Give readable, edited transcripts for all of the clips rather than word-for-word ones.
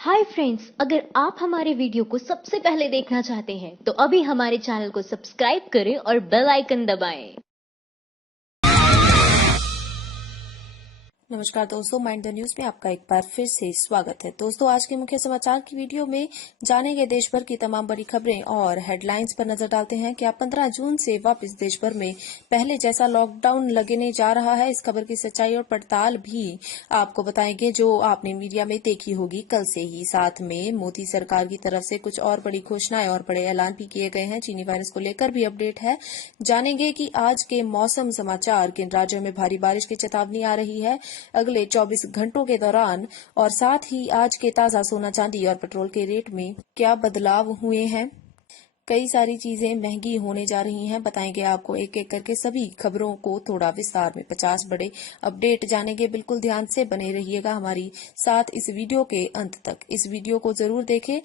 Hi friends, अगर आप हमारे वीडियो को सबसे पहले देखना चाहते हैं तो अभी हमारे चैनल को सब्सक्राइब करें और बेल आइकन दबाएं। नमस्कार दोस्तों, माइंड द न्यूज में आपका एक बार फिर से स्वागत है। दोस्तों, आज के मुख्य समाचार की वीडियो में जानेंगे देश भर की तमाम बड़ी खबरें और हेडलाइंस पर नजर डालते हैं। क्या 15 जून से वापस देश भर में पहले जैसा लॉकडाउन लगने जा रहा है? इस खबर की सच्चाई और पड़ताल भी आपको बताएंगे, जो आपने मीडिया में देखी होगी कल से ही। साथ में मोदी सरकार की तरफ से कुछ और बड़ी घोषणाएं और बड़े ऐलान भी किए गए हैं। चीनी वायरस को लेकर भी अपडेट है। जानेंगे कि आज के मौसम समाचार, किन राज्यों में भारी बारिश की चेतावनी आ रही है अगले 24 घंटों के दौरान, और साथ ही आज के ताजा सोना चांदी और पेट्रोल के रेट में क्या बदलाव हुए हैं। कई सारी चीजें महंगी होने जा रही हैं, बताएंगे आपको एक एक करके सभी खबरों को थोड़ा विस्तार में। 50 बड़े अपडेट जानेंगे, बिल्कुल ध्यान से बने रहिएगा हमारी साथ इस वीडियो के अंत तक। इस वीडियो को जरूर देखें।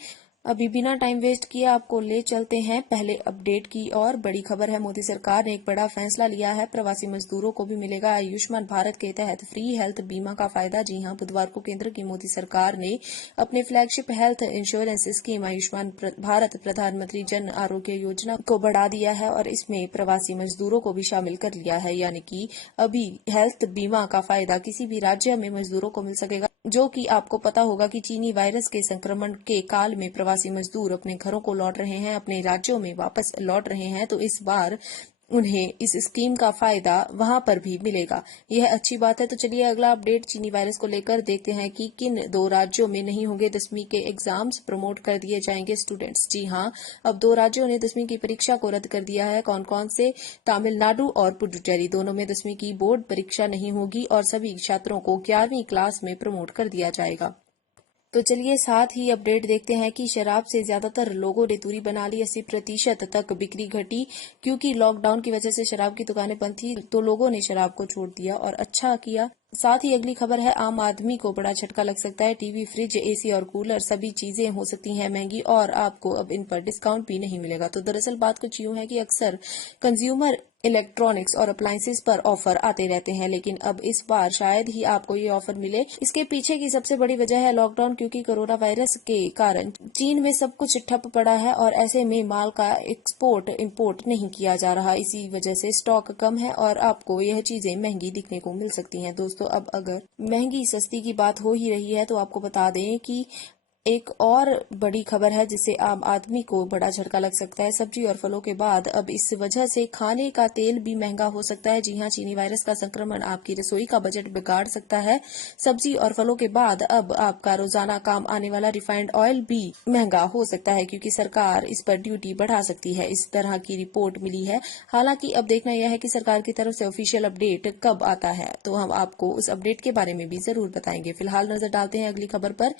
अभी बिना टाइम वेस्ट किए आपको ले चलते हैं पहले अपडेट की और। बड़ी खबर है, मोदी सरकार ने एक बड़ा फैसला लिया है। प्रवासी मजदूरों को भी मिलेगा आयुष्मान भारत के तहत फ्री हेल्थ बीमा का फायदा। जी हां, बुधवार को केंद्र की मोदी सरकार ने अपने flagship health insurance scheme Ayushman Bharat प्रधानमंत्री जन आरोग्य योजना को बढ़ा दिया है और इसमें प्रवासी मजदूरों को भी शामिल कर लिया है। यानी कि अभी हेल्थ बीमा का फायदा किसी भी राज्य में मजदूरों को मिल सकेगा। जो कि आपको पता होगा कि चीनी वायरस के संक्रमण के काल में प्रवासी मजदूर अपने घरों को लौट रहे हैं, अपने राज्यों में वापस लौट रहे हैं, तो इस बार उन्हें इस स्कीम का फायदा वहां पर भी मिलेगा। यह अच्छी बात है। तो चलिए अगला अपडेट चीनी वायरस को लेकर देखते हैं कि किन 2 राज्यों में नहीं होंगे 10वीं के एग्जाम्स, प्रमोट कर दिए जाएंगे स्टूडेंट्स। जी हां, अब 2 राज्यों ने 10वीं की परीक्षा को रद्द कर दिया है। कौन कौन से? तमिलनाडु और पुडुचेरी। दोनों में 10वीं की बोर्ड परीक्षा नहीं होगी और सभी छात्रों को 11वीं क्लास में प्रमोट कर दिया जाएगा। तो चलिए साथ ही अपडेट देखते हैं कि शराब से ज्यादातर लोगों ने दूरी बना ली। 80% तक बिक्री घटी, क्योंकि लॉकडाउन की वजह से शराब की दुकानें बंद थी, तो लोगों ने शराब को छोड़ दिया और अच्छा किया। साथ ही अगली खबर है, आम आदमी को बड़ा झटका लग सकता है। टीवी, फ्रिज, एसी और कूलर सभी चीजें हो सकती हैं महंगी और आपको अब इन पर डिस्काउंट भी नहीं मिलेगा। तो दरअसल बात कुछ यूं है कि अक्सर कंज्यूमर इलेक्ट्रॉनिक्स और अप्लायंसेस पर ऑफर आते रहते हैं, लेकिन अब इस बार शायद ही आपको ये ऑफर मिले। इसके पीछे की सबसे बड़ी वजह है लॉकडाउन, क्योंकि कोरोना वायरस के कारण चीन में सब कुछ ठप पड़ा है और ऐसे में माल का एक्सपोर्ट इंपोर्ट नहीं किया जा रहा। इसी वजह से स्टॉक कम है और आपको यह चीजें महंगी दिखने को मिल सकती हैं। दोस्तों, अब अगर महंगी सस्ती की बात हो ही रही है तो आपको बता दें कि एक और बड़ी खबर है जिससे आम आदमी को बड़ा झटका लग सकता है। सब्जी और फलों के बाद अब इस वजह से खाने का तेल भी महंगा हो सकता है। जी हां, चीनी वायरस का संक्रमण आपकी रसोई का बजट बिगाड़ सकता है। सब्जी और फलों के बाद अब आपका रोजाना काम आने वाला रिफाइंड ऑयल भी महंगा हो सकता है, क्योंकि सरकार इस पर ड्यूटी बढ़ा सकती है। इस तरह की रिपोर्ट मिली है। हालांकि अब देखना यह है कि सरकार की तरफ से ऑफिशियल अपडेट कब आता है, तो हम आपको उस अपडेट के बारे में भी जरूर बताएंगे। फिलहाल नजर डालते हैं अगली खबर पर,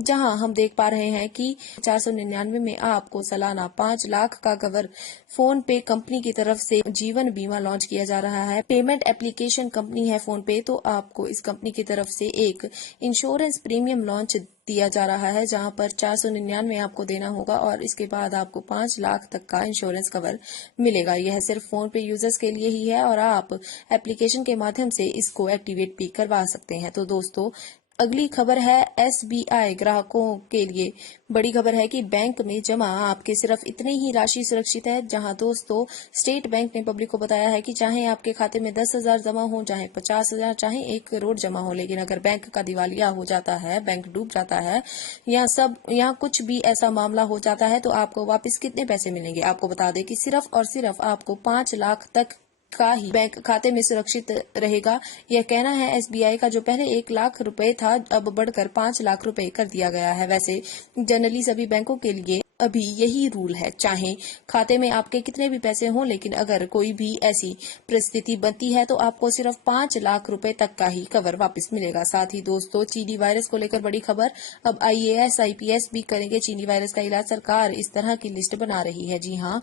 जहां हम देख पा रहे हैं कि 499 में आपको सालाना 5 लाख का कवर फोन पे कंपनी की तरफ से जीवन बीमा लॉन्च किया जा रहा है। पेमेंट एप्लीकेशन कंपनी है फोन पे, तो आपको इस कंपनी की तरफ से एक इंश्योरेंस प्रीमियम लॉन्च दिया जा रहा है, जहां पर 499 आपको देना होगा और इसके बाद आपको 5 लाख तक का इंश्योरेंस कवर मिलेगा। यह सिर्फ फोन पे यूजर्स के लिए ही है और आप एप्लीकेशन के माध्यम से इसको एक्टिवेट भी करवा सकते हैं। तो दोस्तों, अगली खबर है एसबीआई ग्राहकों के लिए बड़ी खबर है कि बैंक में जमा आपके सिर्फ इतनी ही राशि सुरक्षित है। जहां दोस्तों, स्टेट बैंक ने पब्लिक को बताया है कि चाहे आपके खाते में 10,000 जमा हो, चाहे 50,000, चाहे 1 करोड़ जमा हो, लेकिन अगर बैंक का दिवालिया हो जाता है, बैंक डूब जाता है या कुछ भी ऐसा मामला हो जाता है, तो आपको वापस कितने पैसे मिलेंगे? आपको बता दें कि सिर्फ और सिर्फ आपको 5 लाख तक का ही बैंक खाते में सुरक्षित रहेगा। यह कहना है एसबीआई का, जो पहले 1 लाख रुपए था, अब बढ़कर 5 लाख रुपए कर दिया गया है। वैसे जनरली सभी बैंकों के लिए अभी यही रूल है, चाहे खाते में आपके कितने भी पैसे हों, लेकिन अगर कोई भी ऐसी परिस्थिति बनती है तो आपको सिर्फ 5 लाख रुपए तक का ही कवर वापस मिलेगा। साथ ही दोस्तों, चीनी वायरस को लेकर बड़ी खबर, अब आईएएस आईपीएस भी करेंगे चीनी वायरस का इलाज। सरकार इस तरह की लिस्ट बना रही है। जी हां,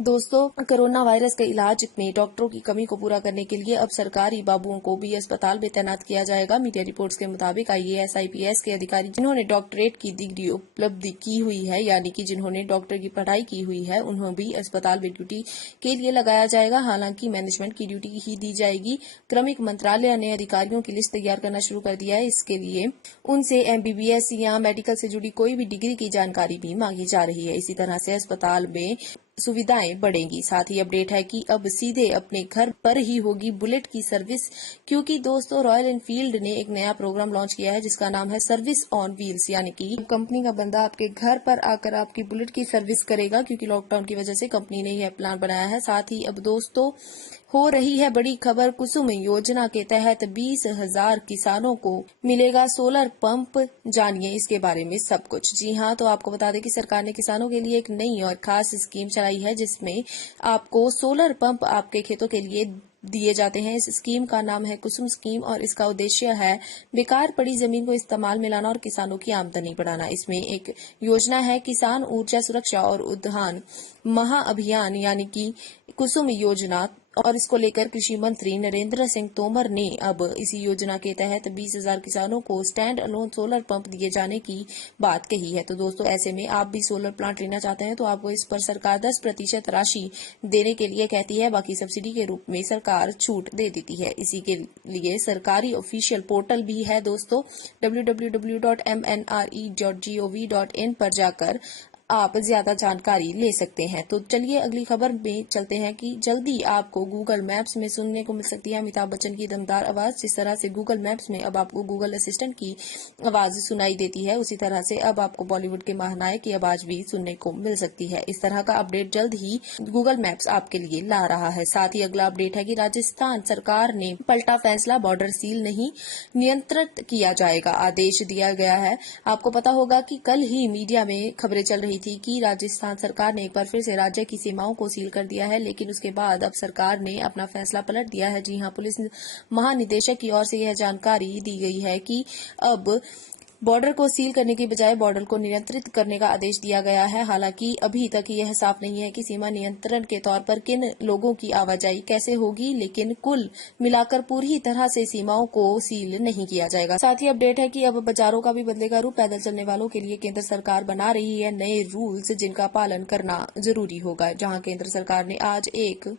दोस्तों, कोरोना वायरस के इलाज में डॉक्टरों की कमी को पूरा करने के लिए अब सरकारी बाबुओं को भी अस्पताल में तैनात किया जाएगा। मीडिया रिपोर्ट्स के मुताबिक IAS IPS के अधिकारी जिन्होंने डॉक्टरेट की डिग्री उपलब्धि की हुई है, यानी कि जिन्होंने डॉक्टर की पढ़ाई की हुई है, उन्हें भी अस्पताल में ड्यूटी के लिए लगाया जाएगा। हालांकि मैनेजमेंट की ड्यूटी ही दी जाएगी। क्रमिक मंत्रालय ने अधिकारियों की लिस्ट तैयार करना शुरू कर दिया है। इसके लिए उनसे MBBS या मेडिकल से जुड़ी कोई भी डिग्री की जानकारी भी मांगी जा रही है। इसी तरह से अस्पताल में सुविधाएं बढ़ेंगी। साथ ही अपडेट है कि अब सीधे अपने घर पर ही होगी बुलेट की सर्विस, क्योंकि दोस्तों रॉयल एनफील्ड ने एक नया प्रोग्राम लॉन्च किया है जिसका नाम है सर्विस ऑन व्हील्स, यानी कि कंपनी का बंदा आपके घर पर आकर आपकी बुलेट की सर्विस करेगा, क्योंकि लॉकडाउन की वजह से कंपनी ने यह प्लान बनाया है। साथ ही अब दोस्तों हो रही है बड़ी खबर, कुसुम योजना के तहत 20,000 किसानों को मिलेगा सोलर पंप। जानिए इसके बारे में सब कुछ। जी हाँ, तो आपको बता दें कि सरकार ने किसानों के लिए एक नई और खास स्कीम चलाई है जिसमें आपको सोलर पंप आपके खेतों के लिए दिए जाते हैं। इस स्कीम का नाम है कुसुम स्कीम और इसका उद्देश्य है बेकार पड़ी जमीन को इस्तेमाल में लाना और किसानों की आमदनी बढ़ाना। इसमें एक योजना है किसान ऊर्जा सुरक्षा और उद्यान महाअभियान, यानी कि कुसुम योजना, और इसको लेकर कृषि मंत्री नरेंद्र सिंह तोमर ने अब इसी योजना के तहत 20,000 किसानों को स्टैंड अलोन सोलर पंप दिए जाने की बात कही है। तो दोस्तों ऐसे में आप भी सोलर प्लांट लेना चाहते हैं तो आपको इस पर सरकार 10% राशि देने के लिए कहती है। बाकी सब्सिडी के रूप में सरकार छूट दे देती है। इसी के लिए सरकारी ऑफिशियल पोर्टल भी है दोस्तों, www.mnre.gov.in पर जाकर आप ज्यादा जानकारी ले सकते हैं। तो चलिए अगली खबर में चलते हैं कि जल्दी आपको गूगल मैप्स में सुनने को मिल सकती है अमिताभ बच्चन की दमदार आवाज। जिस तरह से गूगल मैप्स में अब आपको गूगल असिस्टेंट की आवाज सुनाई देती है, उसी तरह से अब आपको बॉलीवुड के महानायक की आवाज भी सुनने को मिल सकती है। इस तरह का अपडेट जल्द ही गूगल मैप्स आपके लिए ला रहा है। साथ ही अगला अपडेट है कि राजस्थान सरकार ने पलटा फैसला, बॉर्डर सील नहीं नियंत्रित किया जाएगा, आदेश दिया गया है। आपको पता होगा कि कल ही मीडिया में खबरें चल रही थी कि राजस्थान सरकार ने एक बार फिर से राज्य की सीमाओं को सील कर दिया है, लेकिन उसके बाद अब सरकार ने अपना फैसला पलट दिया है। जी हां, पुलिस महानिदेशक की ओर से यह जानकारी दी गई है कि अब बॉर्डर को सील करने की बजाय बॉर्डर को नियंत्रित करने का आदेश दिया गया है। हालांकि अभी तक यह साफ नहीं है कि सीमा नियंत्रण के तौर पर किन लोगों की आवाजाही कैसे होगी, लेकिन कुल मिलाकर पूरी तरह से सीमाओं को सील नहीं किया जाएगा। साथ ही अपडेट है कि अब बाजारों का भी बदलेगा रूप। पैदल चलने वालों के लिए केंद्र सरकार बना रही है नए रूल्स जिनका पालन करना जरूरी होगा। जहां केंद्र सरकार ने आज एक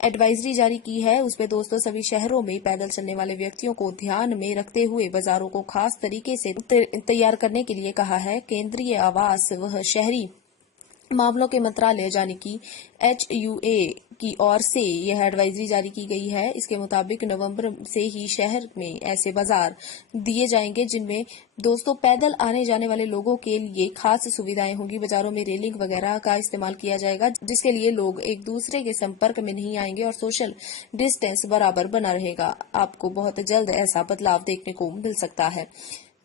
एडवाइजरी जारी की है, उसमें दोस्तों सभी शहरों में पैदल चलने वाले व्यक्तियों को ध्यान में रखते हुए बाजारों को खास तरीके से तैयार करने के लिए कहा है। केंद्रीय आवास व शहरी मामलों के मंत्रालय यानी कि HUA की ओर से यह एडवाइजरी जारी की गई है। इसके मुताबिक नवंबर से ही शहर में ऐसे बाजार दिए जाएंगे जिनमें दोस्तों पैदल आने जाने वाले लोगों के लिए खास सुविधाएं होंगी। बाजारों में रेलिंग वगैरह का इस्तेमाल किया जाएगा जिसके लिए लोग एक दूसरे के संपर्क में नहीं आएंगे और सोशल डिस्टेंस बराबर बना रहेगा। आपको बहुत जल्द ऐसा बदलाव देखने को मिल सकता है।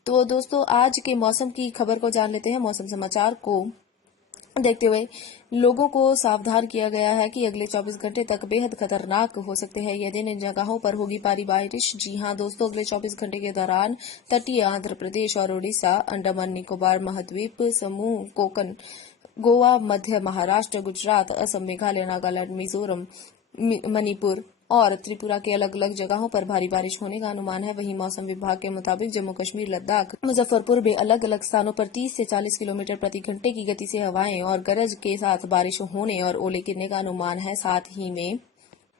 तो दोस्तों आज के मौसम की खबर को जान लेते हैं। मौसम समाचार को देखते हुए लोगों को सावधान किया गया है कि अगले 24 घंटे तक बेहद खतरनाक हो सकते हैं। यह दिन इन जगहों पर होगी भारी बारिश। जी हां दोस्तों, अगले 24 घंटे के दौरान तटीय आंध्र प्रदेश और ओडिशा, अंडमान निकोबार महाद्वीप समूह, कोकण, गोवा, मध्य महाराष्ट्र, गुजरात, असम, मेघालय, नागालैंड, मिजोरम, मणिपुर और त्रिपुरा के अलग अलग जगहों पर भारी बारिश होने का अनुमान है। वहीं मौसम विभाग के मुताबिक जम्मू कश्मीर, लद्दाख, मुजफ्फरपुर में अलग अलग स्थानों पर 30 से 40 किलोमीटर प्रति घंटे की गति से हवाएं और गरज के साथ बारिश होने और ओले गिरने का अनुमान है। साथ ही में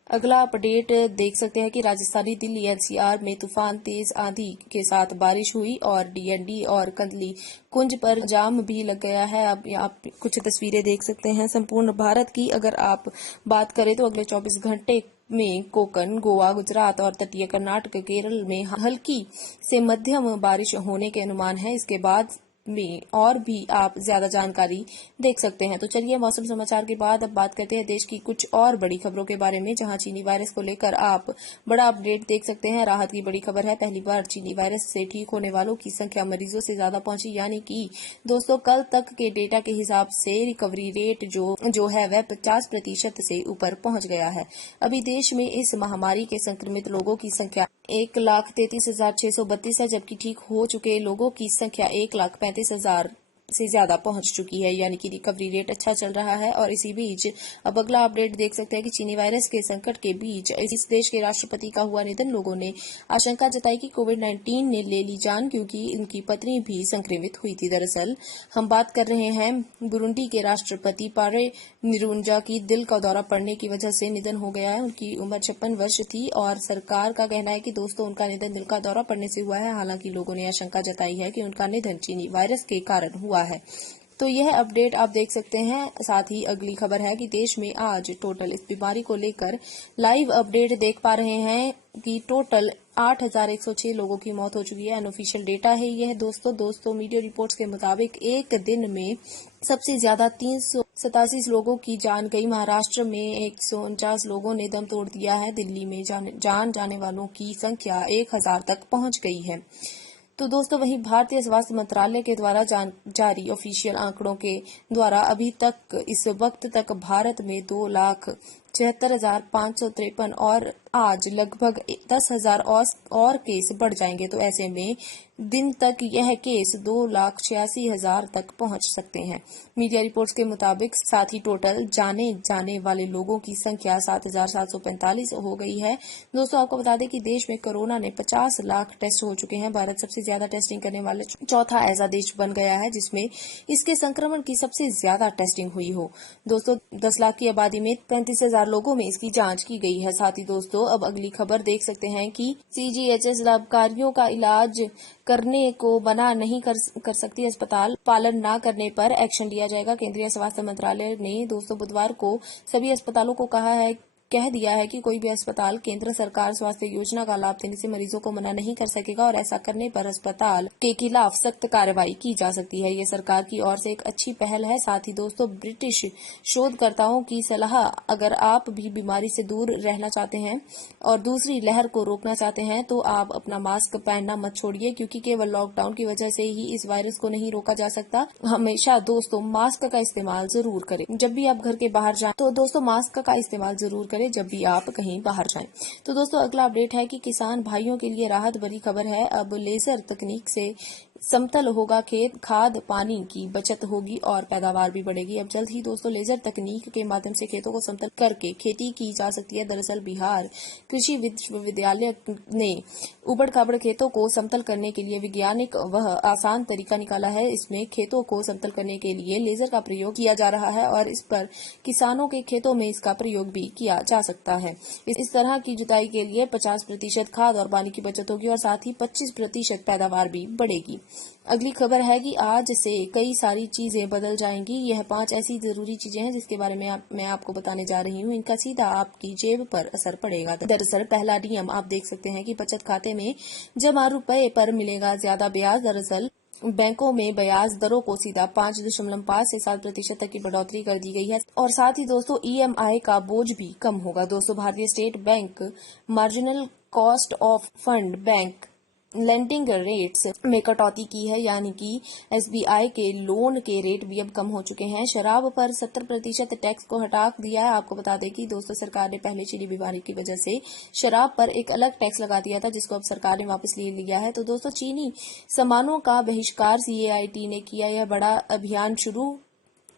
अगला अपडेट देख सकते हैं कि राजस्थानी दिल्ली NCR में तूफान, तेज आंधी के साथ बारिश हुई और DND और कंदली कुंज पर जाम भी लग गया है। अब आप कुछ तस्वीरें देख सकते हैं। संपूर्ण भारत की अगर आप बात करें तो अगले 24 घंटे में कोकण, गोवा, गुजरात और तटीय कर्नाटक, केरल में हल्की से मध्यम बारिश होने के अनुमान है। इसके बाद में और भी आप ज्यादा जानकारी देख सकते हैं। तो चलिए मौसम समाचार के बाद अब बात करते हैं देश की कुछ और बड़ी खबरों के बारे में, जहां चीनी वायरस को लेकर आप बड़ा अपडेट देख सकते हैं। राहत की बड़ी खबर है, पहली बार चीनी वायरस से ठीक होने वालों की संख्या मरीजों से ज्यादा पहुंची, यानी कि दोस्तों कल तक के डेटा के हिसाब से रिकवरी रेट जो है वह 50% से ऊपर पहुंच गया है। अभी देश में इस महामारी के संक्रमित लोगों की संख्या 1,33,632 है, जबकि ठीक हो चुके लोगों की संख्या 1,35,000 से ज्यादा पहुंच चुकी है, यानी कि रिकवरी रेट अच्छा चल रहा है। और इसी बीच अब अगला अपडेट देख सकते हैं कि चीनी वायरस के संकट के बीच इस देश के राष्ट्रपति का हुआ निधन। लोगों ने आशंका जताई कि कोविड-19 ने ले ली जान, क्योंकि इनकी पत्नी भी संक्रमित हुई थी। दरअसल हम बात कर रहे हैं बुरुंडी के राष्ट्रपति पारे निरुंजा की दिल का दौरा पड़ने की वजह से निधन हो गया है। उनकी उम्र 56 वर्ष थी और सरकार का कहना है कि दोस्तों उनका निधन दिल का दौरा पड़ने से हुआ है। हालांकि लोगों ने आशंका जताई है कि उनका निधन चीनी वायरस के कारण हुआ है। तो यह अपडेट आप देख सकते हैं। साथ ही अगली खबर है कि देश में आज टोटल इस बीमारी को लेकर लाइव अपडेट देख पा रहे हैं कि टोटल 8,106 लोगों की मौत हो चुकी है। अनऑफिशियल डेटा है यह दोस्तों मीडिया रिपोर्ट्स के मुताबिक एक दिन में सबसे ज्यादा 387 लोगों की जान गई। महाराष्ट्र में 149 लोगों ने दम तोड़ दिया है। दिल्ली में जान जाने वालों की संख्या 1,000 तक पहुंच गई है। तो दोस्तों वहीं भारतीय स्वास्थ्य मंत्रालय के द्वारा जारी ऑफिशियल आंकड़ों के द्वारा अभी तक इस वक्त तक भारत में 2,76,553 और आज लगभग 10,000 और केस बढ़ जाएंगे। तो ऐसे में दिन तक यह केस 2,86,000 तक पहुंच सकते हैं। मीडिया रिपोर्ट्स के मुताबिक साथ ही टोटल जाने वाले लोगों की संख्या 7,745 हो गई है। दोस्तों आपको बता दें कि देश में कोरोना ने 50 लाख टेस्ट हो चुके हैं। भारत सबसे ज्यादा टेस्टिंग करने वाले चौथा ऐसा देश बन गया है जिसमें इसके संक्रमण की सबसे ज्यादा टेस्टिंग हुई हो। दोस्तों 10 लाख की आबादी में 35,000 लोगों में इसकी जांच की गई है। साथ ही दोस्तों अब अगली खबर देख सकते हैं कि CGHS लाभकारियों का इलाज करने को मना नहीं कर सकती। अस्पताल पालन न करने पर एक्शन लिया जाएगा। केंद्रीय स्वास्थ्य मंत्रालय ने दोस्तों बुधवार को सभी अस्पतालों को कह दिया है कि कोई भी अस्पताल केंद्र सरकार स्वास्थ्य योजना का लाभ देने से मरीजों को मना नहीं कर सकेगा और ऐसा करने पर अस्पताल के खिलाफ सख्त कार्रवाई की जा सकती है। ये सरकार की ओर से एक अच्छी पहल है। साथ ही दोस्तों ब्रिटिश शोधकर्ताओं की सलाह, अगर आप भी बीमारी से दूर रहना चाहते हैं और दूसरी लहर को रोकना चाहते हैं तो आप अपना मास्क पहनना मत छोड़िए, क्योंकि केवल लॉकडाउन की वजह से ही इस वायरस को नहीं रोका जा सकता। हमेशा दोस्तों मास्क का इस्तेमाल जरूर करें जब भी आप घर के बाहर जाएं। तो दोस्तों मास्क का इस्तेमाल जरूर करें जब भी आप कहीं बाहर जाएं। तो दोस्तों अगला अपडेट है कि किसान भाइयों के लिए राहत भरी खबर है। अब लेजर तकनीक से समतल होगा खेत, खाद पानी की बचत होगी और पैदावार भी बढ़ेगी। अब जल्द ही दोस्तों लेजर तकनीक के माध्यम से खेतों को समतल करके खेती की जा सकती है। दरअसल बिहार कृषि विश्वविद्यालय ने उबड़ खाबड़ खेतों को समतल करने के लिए वैज्ञानिक व आसान तरीका निकाला है। इसमें खेतों को समतल करने के लिए लेजर का प्रयोग किया जा रहा है और इस पर किसानों के खेतों में इसका प्रयोग भी किया जा सकता है। इस तरह की जुताई के लिए 50% खाद और पानी की बचत होगी और साथ ही 25% पैदावार भी बढ़ेगी। अगली खबर है कि आज से कई सारी चीजें बदल जाएंगी। यह 5 ऐसी जरूरी चीजें हैं जिसके बारे में मैं आपको बताने जा रही हूँ। इनका सीधा आपकी जेब पर असर पड़ेगा। दरअसल पहला नियम आप देख सकते हैं कि बचत खाते में जमा रुपए पर मिलेगा ज्यादा ब्याज। दरअसल बैंकों में ब्याज दरों को सीधा 5.5 से 7% तक की बढ़ोतरी कर दी गई है और साथ ही दोस्तों EMI का बोझ भी कम होगा। दोस्तों भारतीय state bank marginal cost of fund bank lending rates में कटौती की है, यानी कि SBI के लोन के रेट भी अब कम हो चुके हैं। शराब पर 70% टैक्स को हटा दिया है। आपको बता दें कि दोस्तों सरकार ने पहले चीनी बीमारी की वजह से शराब पर एक अलग टैक्स लगा दिया था, जिसको अब सरकार ने वापस ले लिया है। तो दोस्तों चीनी सामानों का बहिष्कार CAIT ने किया यह बड़ा अभियान शुरू।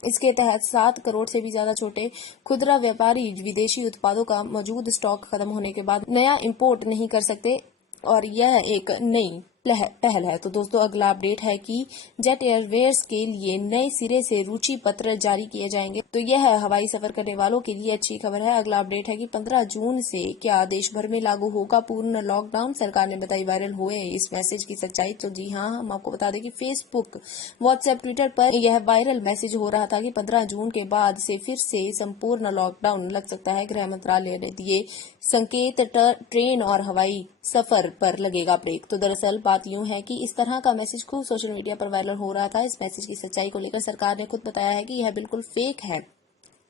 इसके तहत 7 करोड़ से भी ज्यादा छोटे खुदरा व्यापारी विदेशी उत्पादों का मौजूद स्टॉक खत्म होने के बाद नया इंपोर्ट नहीं कर सकते और यह एक नई पहल है। तो दोस्तों अगला अपडेट है कि जेट एयरवेज के लिए नए सिरे से रुचि पत्र जारी किए जाएंगे। तो यह हवाई सफर करने वालों के लिए अच्छी खबर है। अगला अपडेट है कि 15 जून से क्या देश भर में लागू होगा पूर्ण लॉकडाउन, सरकार ने बताई वायरल हुए इस मैसेज की सच्चाई। तो जी हाँ, हम आपको बता दें कि फेसबुक, व्हाट्सएप, ट्विटर पर यह वायरल मैसेज हो रहा था कि 15 जून के बाद से फिर से संपूर्ण लॉकडाउन लग सकता है। गृह मंत्रालय ने दिए संकेत, ट्रेन और हवाई सफर पर लगेगा ब्रेक। तो दरअसल बात यूं है कि इस तरह का मैसेज खूब सोशल मीडिया पर वायरल हो रहा था। इस मैसेज की सच्चाई को लेकर सरकार ने खुद बताया है कि यह बिल्कुल फेक है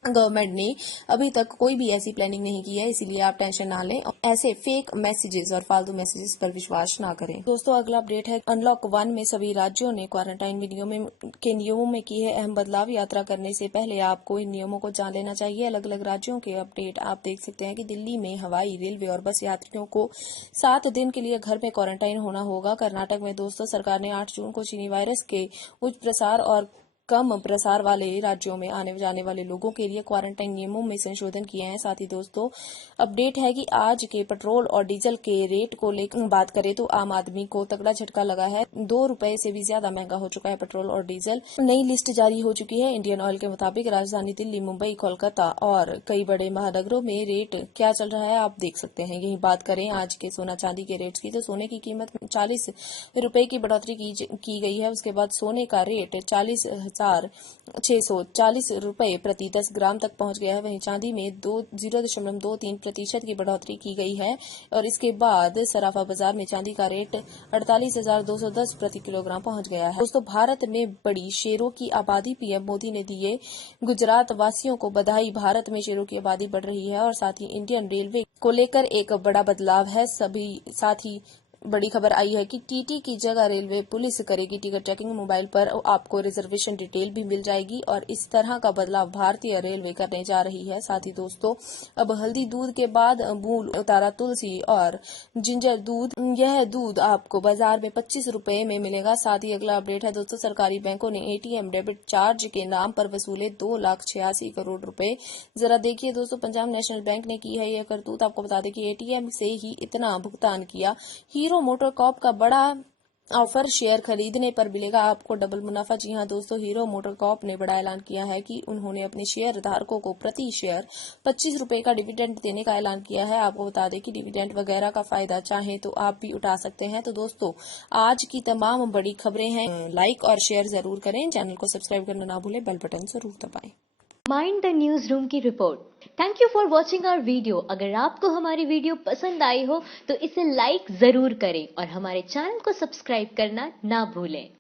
गवर्नमेंट ने अभी तक कोई भी ऐसी प्लानिंग नहीं की है, इसीलिए आप टेंशन ना लें। ऐसे फेक मैसेजेस और फालतू मैसेजेस पर विश्वास ना करें। दोस्तों, अगला अपडेट है अनलॉक 1 में सभी राज्यों ने क्वारंटाइन नियमों में की है अहम बदलाव। यात्रा करने से पहले आपको इन नियमों को जान लेना चाहिए। अलग अलग राज्यों के अपडेट आप देख सकते हैं कि दिल्ली में हवाई, रेलवे और बस यात्रियों को 7 दिन के लिए घर में क्वारंटाइन होना होगा। कर्नाटक में दोस्तों सरकार ने 8 जून को चीनी वायरस के उच्च प्रसार और कम प्रसार वाले राज्यों में आने जाने वाले लोगों के लिए क्वारंटाइन नियमों में संशोधन किए हैं। साथ ही दोस्तों अपडेट है कि आज के पेट्रोल और डीजल के रेट को लेकर बात करें तो आम आदमी को तगड़ा झटका लगा है। 2 रुपए से भी ज्यादा महंगा हो चुका है पेट्रोल और डीजल। नई लिस्ट जारी हो चुकी है। इंडियन ऑयल के मुताबिक राजधानी दिल्ली, मुंबई, कोलकाता और कई बड़े महानगरों में रेट क्या चल रहा है आप देख सकते हैं। यही बात करें आज के सोना चांदी के रेट्स की तो सोने की कीमत 40 रुपए की बढ़ोतरी की गई है। उसके बाद सोने का रेट 40,640 रुपए प्रति 10 ग्राम तक पहुंच गया है। वहीं चांदी में 0.23% की बढ़ोतरी की गई है और इसके बाद सराफा बाजार में चांदी का रेट 48,210 प्रति किलोग्राम पहुंच गया है। दोस्तों, भारत में बड़ी शेरों की आबादी, पीएम मोदी ने दिए गुजरात वासियों को बधाई। भारत में शेरों की आबादी बढ़ रही है और साथ ही इंडियन रेलवे को लेकर एक बड़ा बदलाव है। साथ ही बड़ी खबर आई है कि टीटी की जगह रेलवे पुलिस करेगी टिकट चेकिंग। मोबाइल पर आपको रिजर्वेशन डिटेल भी मिल जाएगी और इस तरह का बदलाव भारतीय रेलवे करने जा रही है। साथ ही दोस्तों अब हल्दी दूध के बाद अमूल उतारा तुलसी और जिंजर दूध, यह दूध आपको बाजार में 25 रुपए में मिलेगा। साथ ही अगला अपडेट है दोस्तों, सरकारी बैंकों ने एटीएम डेबिट चार्ज के नाम पर वसूले 2,86 करोड़ रुपए। जरा देखिए दोस्तों, पंजाब नेशनल बैंक ने की है यह करतूत। आपको बता दें कि एटीएम से ही इतना भुगतान किया। हीरो मोटरकॉर्प का बड़ा ऑफर, शेयर खरीदने पर मिलेगा आपको डबल मुनाफा। जी हां दोस्तों, हीरो मोटरकॉर्प ने बड़ा ऐलान किया है कि उन्होंने अपने शेयर धारकों को प्रति शेयर 25 रुपए का डिविडेंड देने का ऐलान किया है। आपको बता दें कि डिविडेंड वगैरह का फायदा चाहें तो आप भी उठा सकते हैं। तो दोस्तों, आज की तमाम बड़ी खबरें हैं, लाइक और शेयर जरूर करें, चैनल को सब्सक्राइब करना ना भूलें, बेल बटन जरूर दबाएं। माइंड द न्यूज रूम की report. Thank you for watching our video. अगर आपको हमारी वीडियो पसंद आई हो तो इसे लाइक जरूर करें और हमारे चैनल को सब्सक्राइब करना ना भूलें।